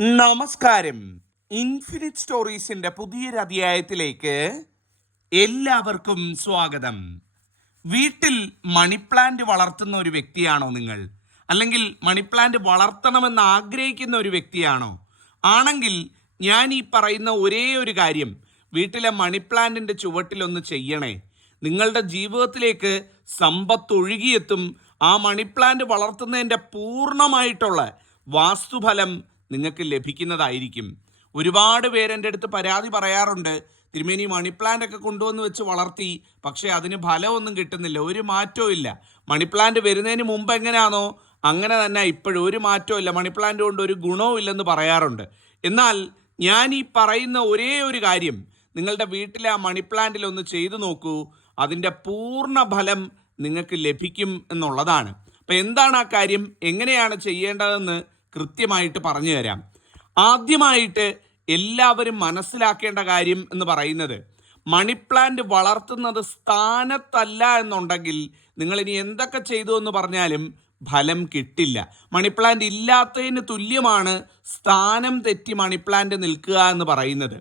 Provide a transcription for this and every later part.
നമസ്കാരം. ഇൻഫിനിറ്റ് സ്റ്റോറീസിന്റെ പുതിയൊരു അധ്യായത്തിലേക്ക് എല്ലാവർക്കും സ്വാഗതം. വീട്ടിൽ മണി പ്ലാന്റ് വളർത്തുന്ന ഒരു വ്യക്തിയാണോ നിങ്ങൾ? അല്ലെങ്കിൽ മണി പ്ലാന്റ് വളർത്തണമെന്ന് ആഗ്രഹിക്കുന്ന ഒരു വ്യക്തിയാണോ? ആണെങ്കിൽ ഞാൻ ഈ പറയുന്ന ഒരേ ഒരു കാര്യം വീട്ടിലെ മണി പ്ലാന്റിന്റെ ചുവട്ടിലൊന്ന് ചെയ്യണേ. നിങ്ങളുടെ ജീവിതത്തിലേക്ക് സമ്പത്ത് ഒഴുകിയെത്തും ആ മണി പ്ലാന്റ് വളർത്തുന്നതിന്റെ പൂർണമായിട്ടുള്ള വാസ്തുഫലം നിങ്ങൾക്ക് ലഭിക്കുന്നതായിരിക്കും. ഒരുപാട് പേര് എന്റെ അടുത്ത് പരാതി പറയാറുണ്ട്. തിരുമേനി മണി പ്ലാന്റ് ഒക്കെ കൊണ്ടുവന്ന് വെച്ച് വളർത്തി. പക്ഷേ അതിന് ഫലമൊന്നും കിട്ടുന്നില്ല. ഒരു മാറ്റവും ഇല്ല. മണി പ്ലാന്റ് വരുന്നതിന് മുമ്പ് എങ്ങനെയാണോ അങ്ങനെ തന്നെ ഇപ്പോഴും ഒരു മാറ്റവും ഇല്ല. മണി പ്ലാന്റ് കൊണ്ട് ഒരു ഗുണവും ഇല്ലെന്ന് പറയാറുണ്ട്. എന്നാൽ ഞാൻ ഈ പറയുന്ന ഒരേ ഒരു കാര്യം നിങ്ങളുടെ വീട്ടിലെ ആ മണി പ്ലാന്റിൽ ഒന്ന് ചെയ്തു നോക്കൂ. അതിന്റെ പൂർണ ഫലം നിങ്ങൾക്ക് ലഭിക്കും എന്നുള്ളതാണ്. അപ്പം എന്താണ് ആ കാര്യം? എങ്ങനെയാണ് ചെയ്യേണ്ടതെന്ന് കൃത്യമായിട്ട് പറഞ്ഞു തരാം. ആദ്യമായിട്ട് എല്ലാവരും മനസ്സിലാക്കേണ്ട കാര്യം എന്ന് പറയുന്നത് മണി പ്ലാന്റ് വളർത്തുന്നത് സ്ഥാനത്തല്ല എന്നുണ്ടെങ്കിൽ നിങ്ങൾ ഇനി എന്തൊക്കെ ചെയ്തു എന്ന് പറഞ്ഞാലും ഫലം കിട്ടില്ല. മണി പ്ലാന്റ് ഇല്ലാത്തതിന് തുല്യമാണ് സ്ഥാനം തെറ്റി മണി പ്ലാന്റ് നിൽക്കുക എന്ന് പറയുന്നത്.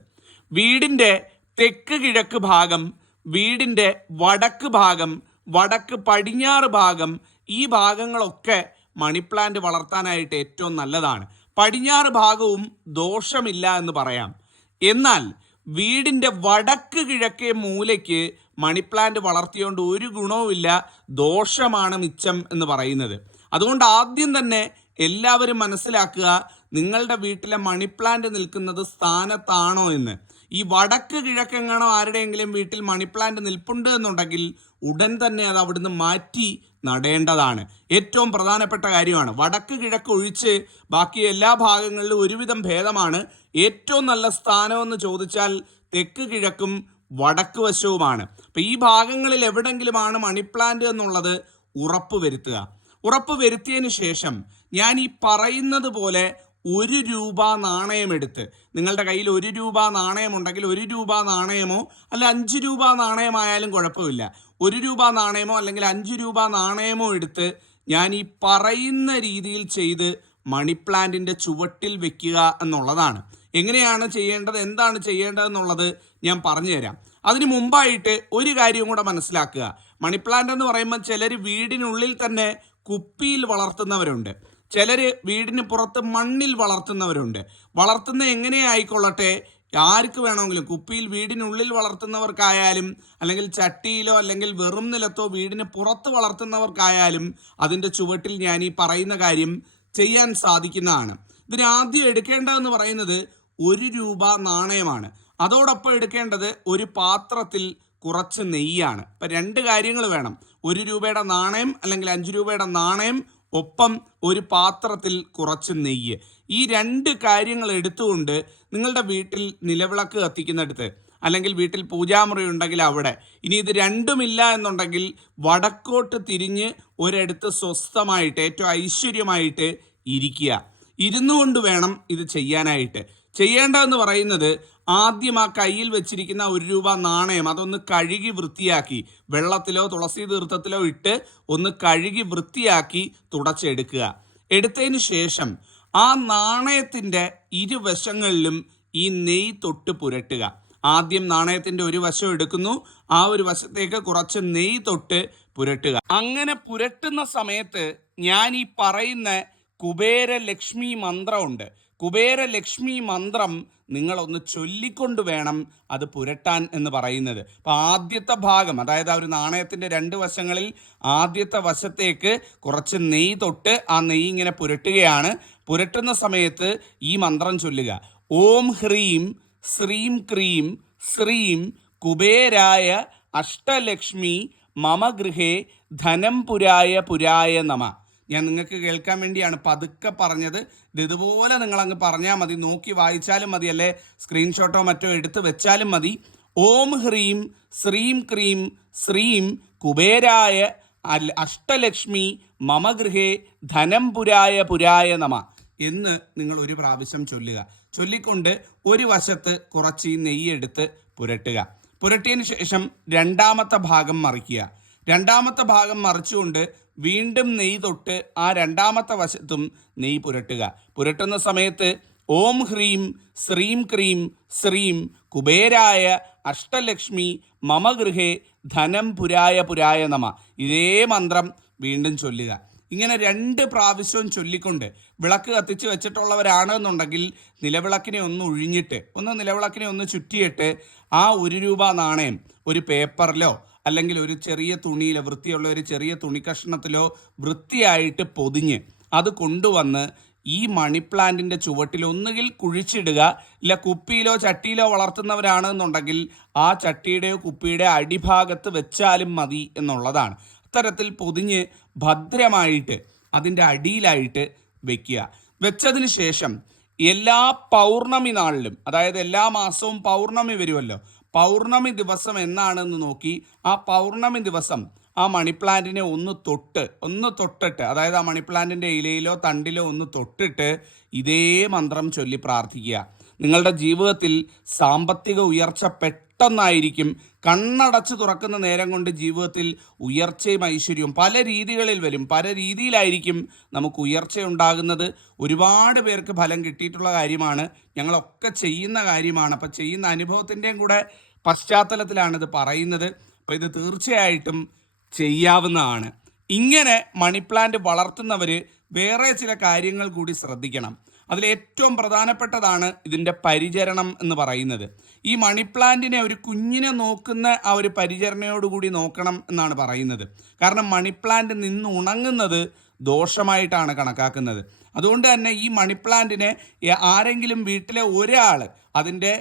വീടിന്റെ തെക്ക് കിഴക്ക് ഭാഗം വീടിന്റെ വടക്ക് ഭാഗം വടക്ക് പടിഞ്ഞാറ് ഭാഗം ഈ ഭാഗങ്ങളൊക്കെ മണി പ്ലാന്റ് വളർത്താനായിട്ട് ഏറ്റവും നല്ലതാണ്. പടിഞ്ഞാറ് ഭാഗവും ദോഷമില്ല എന്ന് പറയാം. എന്നാൽ വീടിന്റെ വടക്ക് കിഴക്കേ മൂലയ്ക്ക് മണി പ്ലാന്റ് വളർത്തിയോണ്ട് ഒരു ഗുണവുമില്ല ദോഷമാണ് മിച്ചം എന്ന് പറയുന്നത്. അതുകൊണ്ട് ആദ്യം തന്നെ എല്ലാവരും മനസ്സിലാക്കുക നിങ്ങളുടെ വീട്ടിലെ മണി പ്ലാന്റ് നിൽക്കുന്നത് സ്ഥാനത്താണോ എന്ന്. ഈ വടക്ക് കിഴക്കെങ്ങാണോ ആരുടെയെങ്കിലും വീട്ടിൽ മണി പ്ലാന്റ് നിൽപ്പുണ്ട് എന്നുണ്ടെങ്കിൽ ഉടൻ തന്നെ അത് അവിടുന്ന് മാറ്റി നടേണ്ടതാണ്. ഏറ്റവും പ്രധാനപ്പെട്ട കാര്യമാണ് വടക്ക് കിഴക്ക് ഒഴിച്ച് ബാക്കി എല്ലാ ഭാഗങ്ങളിലും ഒരുവിധം ഭേദമാണ്. ഏറ്റവും നല്ല സ്ഥാനമെന്ന് ചോദിച്ചാൽ തെക്ക് കിഴക്കും വടക്ക് വശവുമാണ്. അപ്പം ഈ ഭാഗങ്ങളിൽ എവിടെങ്കിലുമാണ് മണി പ്ലാന്റ് എന്നുള്ളത് ഉറപ്പ് വരുത്തുക. ഉറപ്പ് വരുത്തിയതിന് ശേഷം ഞാൻ ഈ പറയുന്നത് പോലെ ഒരു രൂപ നാണയം നാണയമെടുത്ത്. നിങ്ങളുടെ കയ്യിൽ ഒരു രൂപ നാണയമുണ്ടെങ്കിൽ ഒരു രൂപ നാണയമോ അല്ല അഞ്ച് രൂപ നാണയമായാലും കുഴപ്പമില്ല. ഒരു രൂപ നാണയമോ അല്ലെങ്കിൽ അഞ്ച് രൂപ നാണയമോ എടുത്ത് ഞാൻ ഈ പറയുന്ന രീതിയിൽ ചെയ്ത് മണി പ്ലാന്റിന്റെ ചുവട്ടിൽ വെക്കുക എന്നുള്ളതാണ്. എങ്ങനെയാണ് ചെയ്യേണ്ടത്? എന്താണ് ചെയ്യേണ്ടതെന്നുള്ളത് ഞാൻ പറഞ്ഞു തരാം അതിന് മുമ്പായിട്ട് ഒരു കാര്യം കൂടെ മനസ്സിലാക്കുക. മണി പ്ലാന്റ് എന്ന് പറയുമ്പോൾ ചിലർ വീടിനുള്ളിൽ തന്നെ കുപ്പിയിൽ വളർത്തുന്നവരുണ്ട്. ചിലർ വീടിന് പുറത്ത് മണ്ണിൽ വളർത്തുന്നവരുണ്ട്. വളർത്തുന്ന എങ്ങനെ ആയിക്കൊള്ളട്ടെ? ആർക്ക് വേണമെങ്കിലും. കുപ്പിയിൽ വീടിനുള്ളിൽ വളർത്തുന്നവർക്കായാലും അല്ലെങ്കിൽ ചട്ടിയിലോ അല്ലെങ്കിൽ വെറും നിലത്തോ വീടിന് പുറത്ത് വളർത്തുന്നവർക്കായാലും അതിന്റെ ചുവട്ടിൽ ഞാൻ ഈ പറയുന്ന കാര്യം ചെയ്യാൻ സാധിക്കുന്നതാണ്. ഇതിന് ആദ്യം എടുക്കേണ്ടതെന്ന് പറയുന്നത് ഒരു രൂപ നാണയമാണ്. അതോടൊപ്പം എടുക്കേണ്ടത് ഒരു പാത്രത്തിൽ കുറച്ച് നെയ്യാണ്. ഇപ്പം രണ്ട് കാര്യങ്ങൾ വേണം. ഒരു രൂപയുടെ നാണയം അല്ലെങ്കിൽ അഞ്ച് രൂപയുടെ നാണയം ഒപ്പം ഒരു പാത്രത്തിൽ കുറച്ച് നെയ്യ്. ഈ രണ്ട് കാര്യങ്ങൾ എടുത്തുകൊണ്ട് നിങ്ങളുടെ വീട്ടിൽ നിലവിളക്ക് കത്തിക്കുന്നിടത്ത് അല്ലെങ്കിൽ വീട്ടിൽ പൂജാമുറി ഉണ്ടെങ്കിൽ അവിടെ ഇനി ഇത് രണ്ടുമില്ല എന്നുണ്ടെങ്കിൽ വടക്കോട്ട് തിരിഞ്ഞ് ഒരിടത്ത് സ്വസ്ഥമായിട്ട് ഏറ്റവും ഐശ്വര്യമായിട്ട് ഇരിക്കുക. ഇരുന്നു കൊണ്ട് വേണം ഇത് ചെയ്യാനായിട്ട്. ചെയ്യേണ്ടതെന്ന് പറയുന്നത് ആദ്യം ആ കയ്യിൽ വെച്ചിരിക്കുന്ന ഒരു രൂപ നാണയം അതൊന്ന് കഴുകി വൃത്തിയാക്കി വെള്ളത്തിലോ തുളസി തീർത്ഥത്തിലോ ഇട്ട് ഒന്ന് കഴുകി വൃത്തിയാക്കി തുടച്ചെടുക്കുക. എടുത്തതിന് ശേഷം ആ നാണയത്തിന്റെ ഇരുവശങ്ങളിലും ഈ നെയ് തൊട്ട് പുരട്ടുക. ആദ്യം നാണയത്തിന്റെ ഒരു വശം എടുക്കുന്നു ആ ഒരു വശത്തേക്ക് കുറച്ച് നെയ് തൊട്ട് പുരട്ടുക. അങ്ങനെ പുരട്ടുന്ന സമയത്ത് ഞാൻ ഈ പറയുന്ന കുബേര ലക്ഷ്മി മന്ത്രമുണ്ട്. കുബേര ലക്ഷ്മി മന്ത്രം നിങ്ങളൊന്ന് ചൊല്ലിക്കൊണ്ട് വേണം അത് പുരട്ടാൻ എന്ന് പറയുന്നത്. അപ്പം ആദ്യത്തെ ഭാഗം അതായത് ആ ഒരു നാണയത്തിന്റെ രണ്ട് വശങ്ങളിൽ ആദ്യത്തെ വശത്തേക്ക് കുറച്ച് നെയ്യ് തൊട്ട് ആ നെയ്യ് ഇങ്ങനെ പുരട്ടുകയാണ്. പുരട്ടുന്ന സമയത്ത് ഈ മന്ത്രം ചൊല്ലുക. ഓം ഹ്രീം ശ്രീം ക്രീം ശ്രീം കുബേരായ അഷ്ടലക്ഷ്മി മമ ഗൃഹേ ധനം പുരായ പുരായ നമ. ഞാൻ നിങ്ങൾക്ക് കേൾക്കാൻ വേണ്ടിയാണ് പതുക്കെ പറഞ്ഞത്. ഇത് ഇതുപോലെ നിങ്ങൾ അങ്ങ് പറഞ്ഞാൽ മതി. നോക്കി വായിച്ചാലും മതി അല്ലേ? സ്ക്രീൻഷോട്ടോ മറ്റോ എടുത്ത് വെച്ചാലും മതി. ഓം ഹ്രീം ശ്രീം ക്രീം ശ്രീം കുബേരായ അഷ്ടലക്ഷ്മി മമ ഗൃഹേ ധനം പുരായ പുരായ നമ. എന്ന് നിങ്ങൾ ഒരു പ്രാവശ്യം ചൊല്ലുക. ചൊല്ലിക്കൊണ്ട് ഒരു വശത്ത് കുറച്ച് ഈ നെയ്യെടുത്ത് പുരട്ടുക. പുരട്ടിയതിന് ശേഷം രണ്ടാമത്തെ ഭാഗം മറിക്കുക. രണ്ടാമത്തെ ഭാഗം മറിച്ചുകൊണ്ട് വീണ്ടും നെയ് തൊട്ട് ആ രണ്ടാമത്തെ വശത്തും നെയ് പുരട്ടുക. പുരട്ടുന്ന സമയത്ത് ഓം ഹ്രീം ശ്രീം ക്രീം ശ്രീം കുബേരായ അഷ്ടലക്ഷ്മി മമ ഗൃഹേ ധനം പുരായ പുരായ നമ. ഇതേ മന്ത്രം വീണ്ടും ചൊല്ലുക. ഇങ്ങനെ രണ്ട് പ്രാവശ്യവും ചൊല്ലിക്കൊണ്ട് വിളക്ക് കത്തിച്ച് വെച്ചിട്ടുള്ളവരാണെന്നുണ്ടെങ്കിൽ നിലവിളക്കിനെ ഒന്ന് ഒഴിഞ്ഞിട്ട് ഒന്ന് നിലവിളക്കിനെ ഒന്ന് ചുറ്റിയിട്ട് ആ ഒരു രൂപ നാണയം ഒരു പേപ്പറിലോ അല്ലെങ്കിൽ ഒരു ചെറിയ തുണിയിലോ വൃത്തിയുള്ള ഒരു ചെറിയ തുണി കഷ്ണത്തിലോ വൃത്തിയായിട്ട് പൊതിഞ്ഞ് അത് കൊണ്ടുവന്ന് ഈ മണി പ്ലാന്റിന്റെ ചുവട്ടിൽ ഒന്നുകിൽ കുഴിച്ചിടുക ഇല്ല കുപ്പിയിലോ ചട്ടിയിലോ വളർത്തുന്നവരാണെന്നുണ്ടെങ്കിൽ ആ ചട്ടിയുടെയോ കുപ്പിയുടെ അടിഭാഗത്ത് വെച്ചാലും മതി എന്നുള്ളതാണ്. അത്തരത്തിൽ പൊതിഞ്ഞ് ഭദ്രമായിട്ട് അതിന്റെ അടിയിലായിട്ട് വെക്കുക. വെച്ചതിന് ശേഷം എല്ലാ പൗർണമി നാളിലും അതായത് എല്ലാ മാസവും പൗർണമി വരുമല്ലോ പൗർണമി ദിവസം എന്നാണെന്ന് നോക്കി ആ പൗർണമി ദിവസം ആ മണി പ്ലാന്റിനെ ഒന്ന് തൊട്ട് ഒന്ന് തൊട്ടിട്ട് അതായത് ആ മണി പ്ലാന്റിന്റെ ഇലയിലോ തണ്ടിലോ ഒന്ന് തൊട്ടിട്ട് ഇതേ മന്ത്രം ചൊല്ലി പ്രാർത്ഥിക്കുക. നിങ്ങളുടെ ജീവിതത്തിൽ സാമ്പത്തിക ഉയർച്ച പെട്ടെന്നായിരിക്കും കണ്ണടച്ച് തുറക്കുന്ന നേരം കൊണ്ട് ജീവിതത്തിൽ ഉയർച്ചയും ഐശ്വര്യവും പല രീതികളിൽ വരും. പല രീതിയിലായിരിക്കും നമുക്ക് ഉയർച്ച ഉണ്ടാകുന്നത് ഒരുപാട് പേർക്ക് ഫലം കിട്ടിയിട്ടുള്ള കാര്യമാണ്. ഞങ്ങളൊക്കെ ചെയ്യുന്ന കാര്യമാണ്. അപ്പോൾ ചെയ്യുന്ന അനുഭവത്തിന്റെയും കൂടെ പശ്ചാത്തലത്തിലാണ് ഇത് പറയുന്നത്. അപ്പോൾ ഇത് തീർച്ചയായിട്ടും ചെയ്യാവുന്നതാണ്. ഇങ്ങനെ മണി പ്ലാന്റ് വളർത്തുന്നവർ വേറെ ചില കാര്യങ്ങൾ കൂടി ശ്രദ്ധിക്കണം. അതിൽ ഏറ്റവും പ്രധാനപ്പെട്ടതാണ് ഇതിന്റെ പരിചരണം എന്ന് പറയുന്നത്. ഈ മണി പ്ലാന്റിനെ ഒരു കുഞ്ഞിനെ നോക്കുന്ന ആ ഒരു പരിചരണയോടുകൂടി നോക്കണം എന്നാണ് പറയുന്നത്. കാരണം മണി പ്ലാന്റ് നിന്ന് ഉണങ്ങുന്നത് ദോഷമായിട്ടാണ് കണക്കാക്കുന്നത്. അതുകൊണ്ട് തന്നെ ഈ മണി പ്ലാന്റിനെ ആരെങ്കിലും വീട്ടിലെ ഒരാൾ അതിന്റെ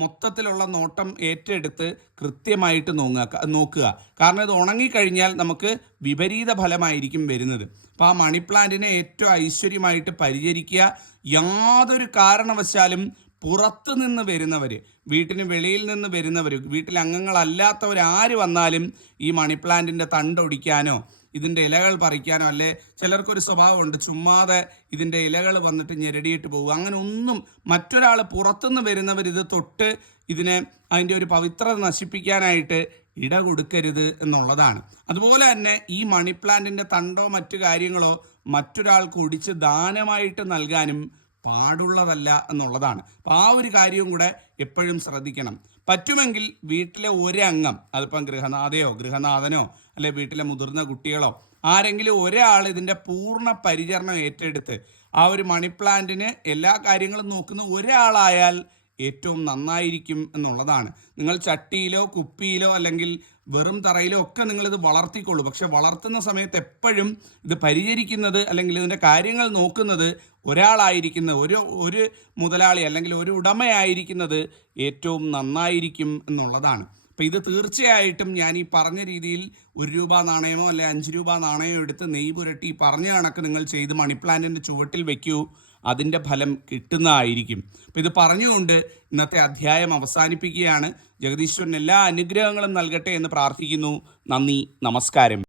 മൊത്തത്തിലുള്ള നോട്ടം ഏറ്റെടുത്ത് കൃത്യമായിട്ട് നോങ്ങുക നോക്കുക. കാരണം ഇത് ഉണങ്ങിക്കഴിഞ്ഞാൽ നമുക്ക് വിപരീത ഫലമായിരിക്കും വരുന്നത്. അപ്പോൾ ആ മണി പ്ലാന്റിനെ ഏറ്റവും ഐശ്വര്യമായിട്ട് പരിചരിക്കുക. യാതൊരു കാരണവശാലും പുറത്ത് നിന്ന് വരുന്നവർ വീട്ടിന് വെളിയിൽ നിന്ന് വരുന്നവർ വീട്ടിൽ അംഗങ്ങളല്ലാത്തവർ ആര് വന്നാലും ഈ മണി പ്ലാന്റിന്റെ തണ്ടൊടിക്കാനോ ഇതിന്റെ ഇലകൾ പറിക്കാനോ അല്ലെ ചിലർക്കൊരു സ്വഭാവമുണ്ട് ചുമ്മാതെ ഇതിന്റെ ഇലകൾ വന്നിട്ട് ഞെരടിയിട്ട് പോകും. അങ്ങനെ ഒന്നും മറ്റൊരാൾ പുറത്തുനിന്ന് വരുന്നവർ ഇത് തൊട്ട് ഇതിനെ അതിന്റെ ഒരു പവിത്രത നശിപ്പിക്കാനായിട്ട് ഇട കൊടുക്കരുത് എന്നുള്ളതാണ്. അതുപോലെ തന്നെ ഈ മണി പ്ലാന്റിന്റെ തണ്ടോ മറ്റു കാര്യങ്ങളോ മറ്റൊരാൾക്ക് ഒടിച്ച് ദാനമായിട്ട് നൽകാനും പാടുള്ളതല്ല എന്നുള്ളതാണ്. അപ്പോൾ ആ ഒരു കാര്യവും കൂടെ എപ്പോഴും ശ്രദ്ധിക്കണം. പറ്റുമെങ്കിൽ വീട്ടിലെ ഒരംഗം അതിപ്പം ഗൃഹനാഥയോ ഗൃഹനാഥനോ അല്ലെ വീട്ടിലെ മുതിർന്ന കുട്ടികളോ ആരെങ്കിലും ഒരാൾ ഇതിന്റെ പൂർണ പരിചരണം ഏറ്റെടുത്ത് ആ ഒരു മണി പ്ലാന്റിന് എല്ലാ കാര്യങ്ങളും നോക്കുന്ന ഒരാളായാൽ ഏറ്റവും നന്നായിരിക്കും എന്നുള്ളതാണ്. നിങ്ങൾ ചട്ടിയിലോ കുപ്പിയിലോ അല്ലെങ്കിൽ വെറും തറയിലും ഒക്കെ നിങ്ങളിത് വളർത്തിക്കൊള്ളൂ. പക്ഷെ വളർത്തുന്ന സമയത്ത് എപ്പോഴും ഇത് പരിചരിക്കുന്നത് അല്ലെങ്കിൽ ഇതിന്റെ കാര്യങ്ങൾ നോക്കുന്നത് ഒരാളായിരിക്കുന്ന ഒരു ഒരു മുതലാളി അല്ലെങ്കിൽ ഒരു ഉടമയായിരിക്കുന്നത് ഏറ്റവും നന്നായിരിക്കും എന്നുള്ളതാണ്. അപ്പോൾ ഇത് തീർച്ചയായിട്ടും ഞാൻ ഈ പറഞ്ഞ രീതിയിൽ ഒരു രൂപ നാണയമോ അല്ലെ അഞ്ച് രൂപ നാണയമോ എടുത്ത് നെയ്യ് പുരട്ടി പറഞ്ഞ കണക്ക് നിങ്ങൾ ചെയ്ത് മണി പ്ലാന്റിന്റെ ചുവട്ടിൽ വെക്കൂ. അതിന്റെ ഫലം കിട്ടുന്നതായിരിക്കും. അപ്പം ഇത് പറഞ്ഞുകൊണ്ട് ഇന്നത്തെ അധ്യായം അവസാനിപ്പിക്കുകയാണ്. ജഗദീശ്വരൻ എല്ലാ അനുഗ്രഹങ്ങളും നൽകട്ടെ എന്ന് പ്രാർത്ഥിക്കുന്നു. നന്ദി. നമസ്കാരം.